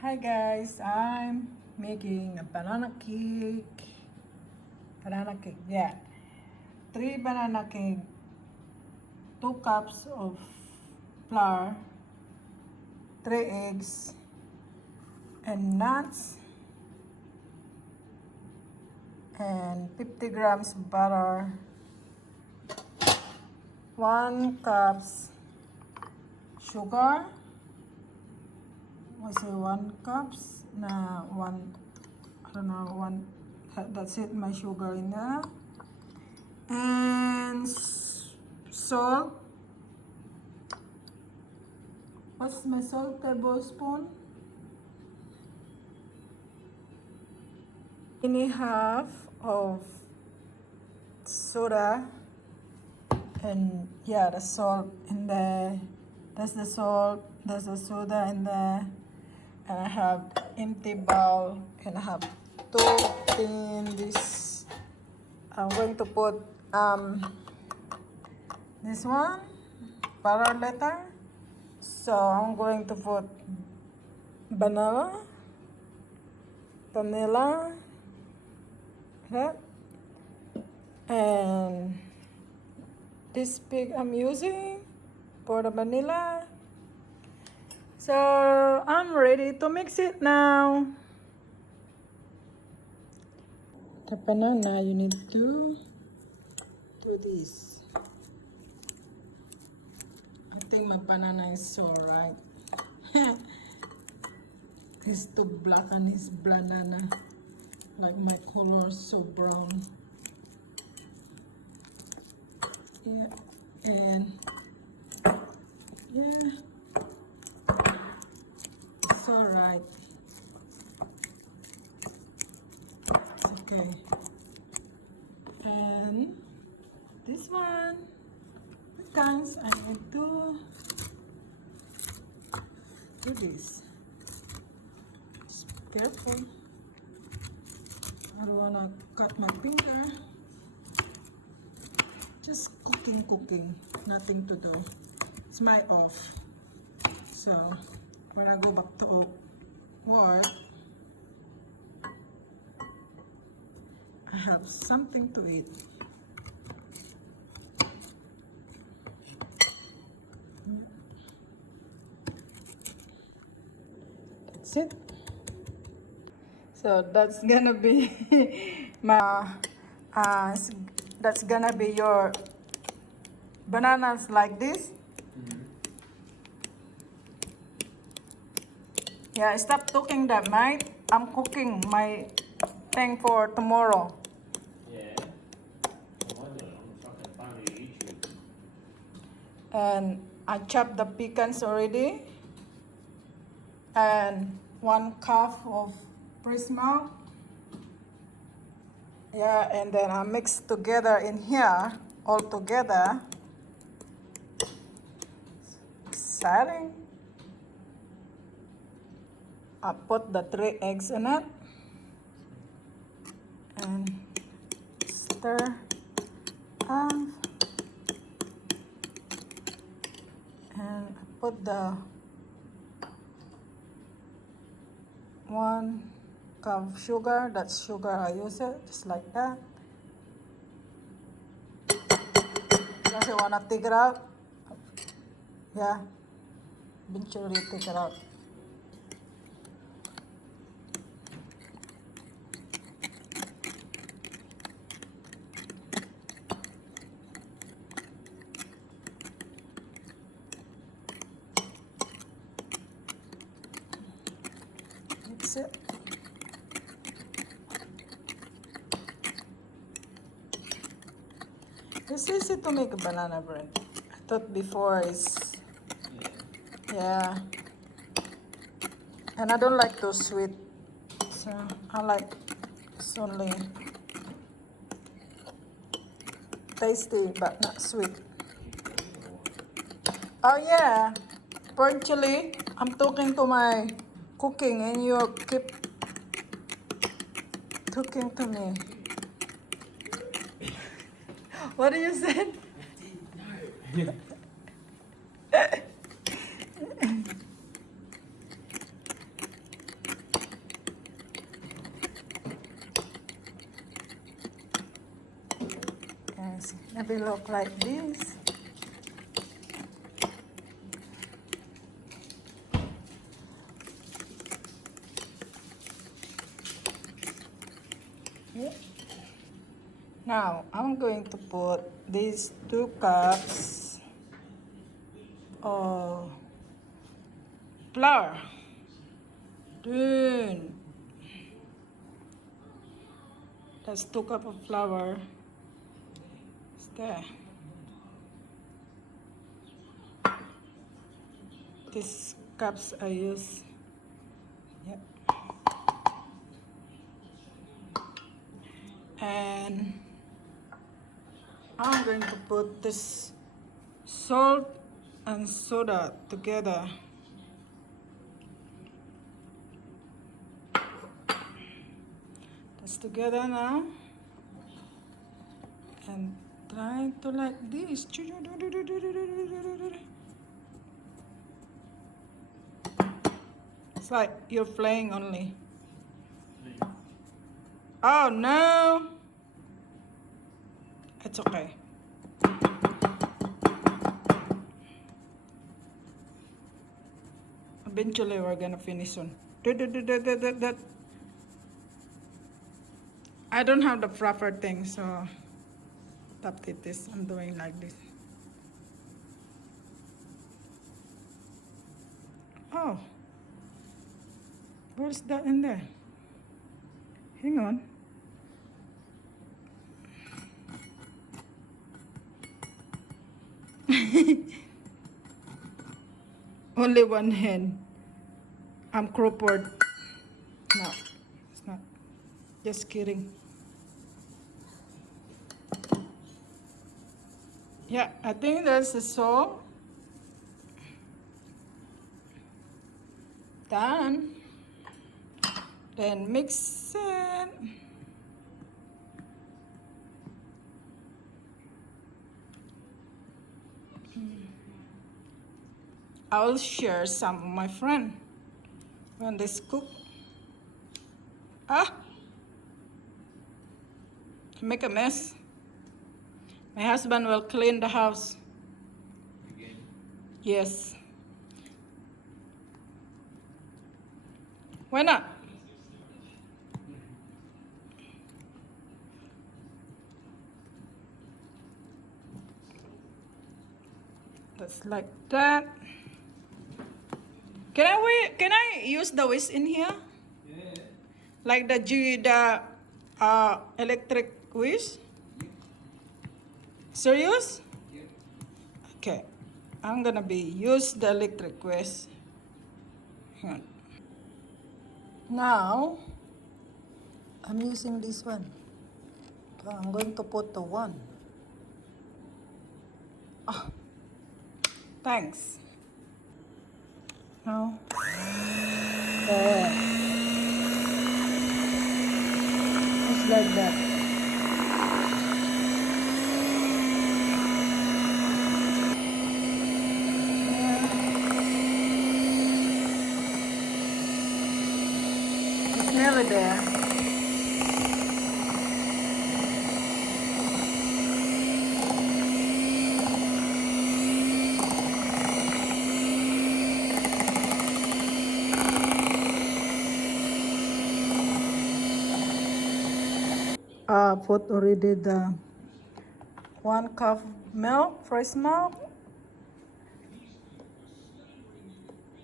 Hi guys, I'm making a banana cake. Banana cake, yeah. 3 banana cake, 2 cups of flour, 3 eggs, and nuts, and 50 grams butter, 1 cups sugar. I say 1 cups na one. I don't know one. That's it. My sugar in there and salt. What's my salt? Tablespoon. And a half of soda, and yeah, the salt in there. That's the salt. There's the soda in there, and I have empty bowl, and I have 2 this. I'm going to put this one butter letter. So I'm going to put banana, vanilla, okay, and this pig I'm using for the vanilla. So I'm ready to mix it now. The banana, you need to do this. I think my banana is so right. It's too black on his banana. Like my color is so brown. Yeah, and yeah, it's alright. It's okay. And this one, guys, I need to do this. Just careful. I don't wanna cut my finger. Just cooking, nothing to do. It's my off. So when I go back to work, I have something to eat. That's it. So that's gonna be my that's gonna be your bananas like this. Yeah, stop talking that, mate. I'm cooking my thing for tomorrow. Yeah. No wonder I'm fucking finding YouTube. And I chopped the pecans already. And 1 cup of breast milk. Yeah, and then I mix together in here, all together. Exciting. I put the 3 eggs in it and stir up. And I put the 1 cup of sugar. That's sugar, I use it just like that. Because I wanna take it out. Yeah, eventually take it out. Mix it. It's easy to make a banana bread. I thought before is, yeah. And I don't like too sweet. So I like it's only tasty but not sweet. Oh yeah. Actually, I'm talking to my cooking and you keep talking to me. What do you say? Maybe look like this. Yeah. Now I'm going to put these 2 cups of flour. Dun. That's 2 cups of flour. It's there. These cups I use. Yep. And I'm going to put this salt and soda together. That's together now. And try to like this. It's like you're playing only. Oh no! It's okay. Eventually we're gonna finish soon. I don't have the proper thing, so tap this. I'm doing like this. Oh, where's that in there? Hang on. Only one hand. I'm crippled. No, it's not. Just kidding. Yeah, I think that's the salt. Done. Then mix it. I'll share some of my friend when they cook. Ah, make a mess. My husband will clean the house. Again? Yes. Why not? That's like that. Can I use the whisk in here? Yeah. Like the electric whisk? Serious? Yeah. Okay. I'm gonna use the electric whisk. Hang on. Now I'm using this one. Okay, I'm going to put the one. Ah, thanks. Now there. Just like that. It's nearly there. Put already the 1 cup milk, fresh milk.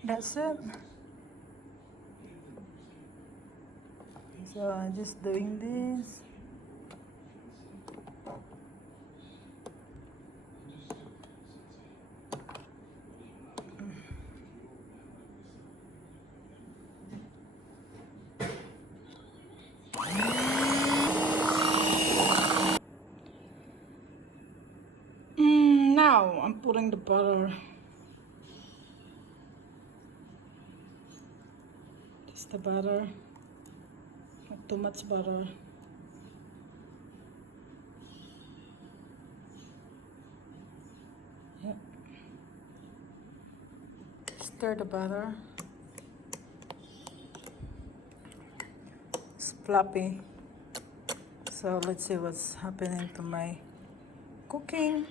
That's it. So I'm just doing this. Now I'm putting the butter. This the butter. Not too much butter. Yep. Stir the butter. It's floppy. So let's see what's happening to my cooking.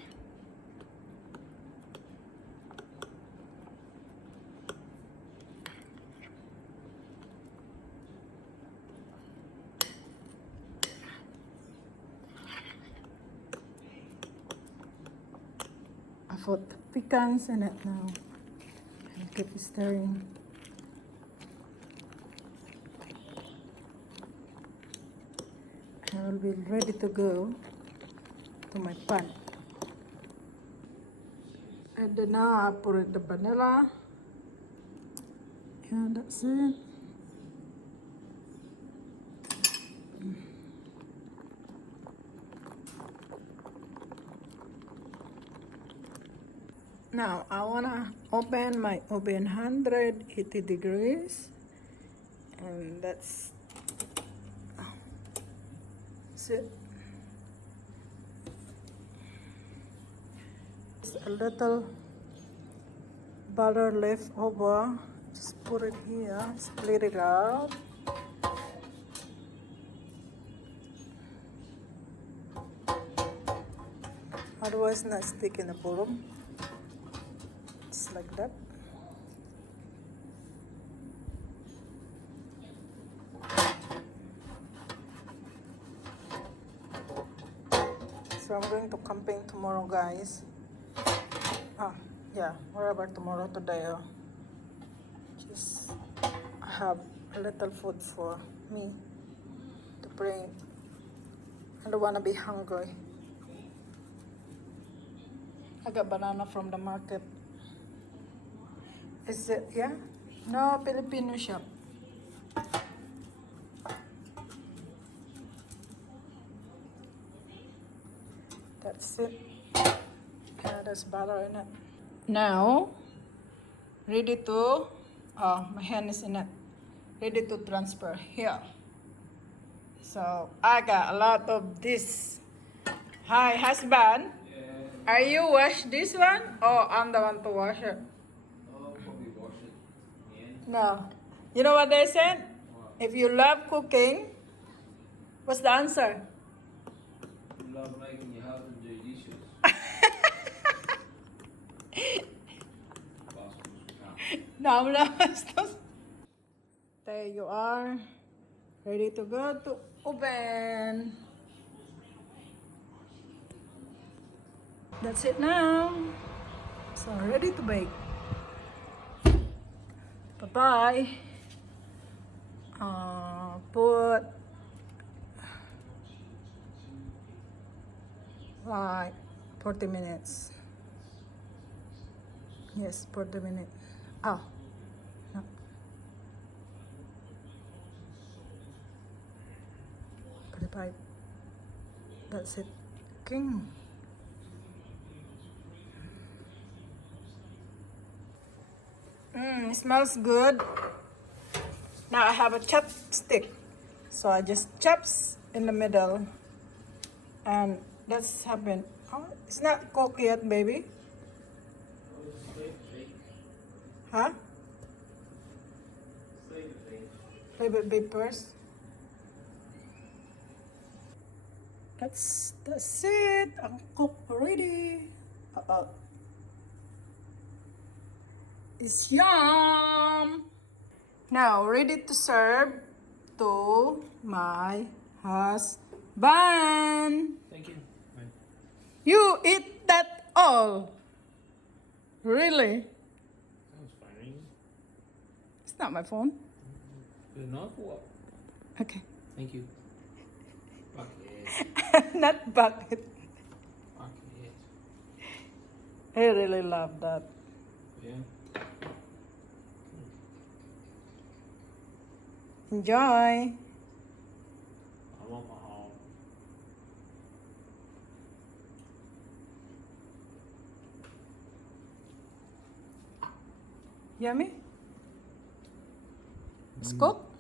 I put the pecans in it now and keep stirring. I will be ready to go to my pan. And then now I put in the vanilla. And that's it. Now I wanna open my oven 180 degrees, and that's it. Just a little butter left over. Just put it here, split it out. Otherwise, not stick in the bottom. Just like that. So I'm going to camping tomorrow, guys. Yeah, wherever tomorrow, today. Just have a little food for me to bring. I don't want to be hungry. I got banana from the market. Is it, yeah? No, Filipino shop. That's it. Yeah, there's butter in it. Now, ready to, my hand is in it. Ready to transfer here. So, I got a lot of this. Hi, husband. Yeah. Are you wash this one or I'm the one to wash it? Oh, probably wash it. Yeah. No. You know what they said? What? If you love cooking, what's the answer? You love making your husband do dishes. Bastards, we can't. No, I'm not. There you are. Ready to go to oven. That's it now. So ready to bake. Bye-bye. Put like 40 minutes. Yes, 40 minutes. Oh, no. 45. That's it. King. It smells good. Now I have a chopstick. So I just chops in the middle. And that's happened. Oh, it's not cooked yet, baby. Huh? Leave it be first. That's it. I'm cooked already. It's yum. Now ready to serve to my husband. Thank you. Fine. You eat that all? Really? Sounds fine. It's not my phone. Good enough or what? Okay. Thank you. Fuck it. Not bucket. Fuck it. I really love that. Yeah. Enjoy. I want my home. Yummy? It's cooked?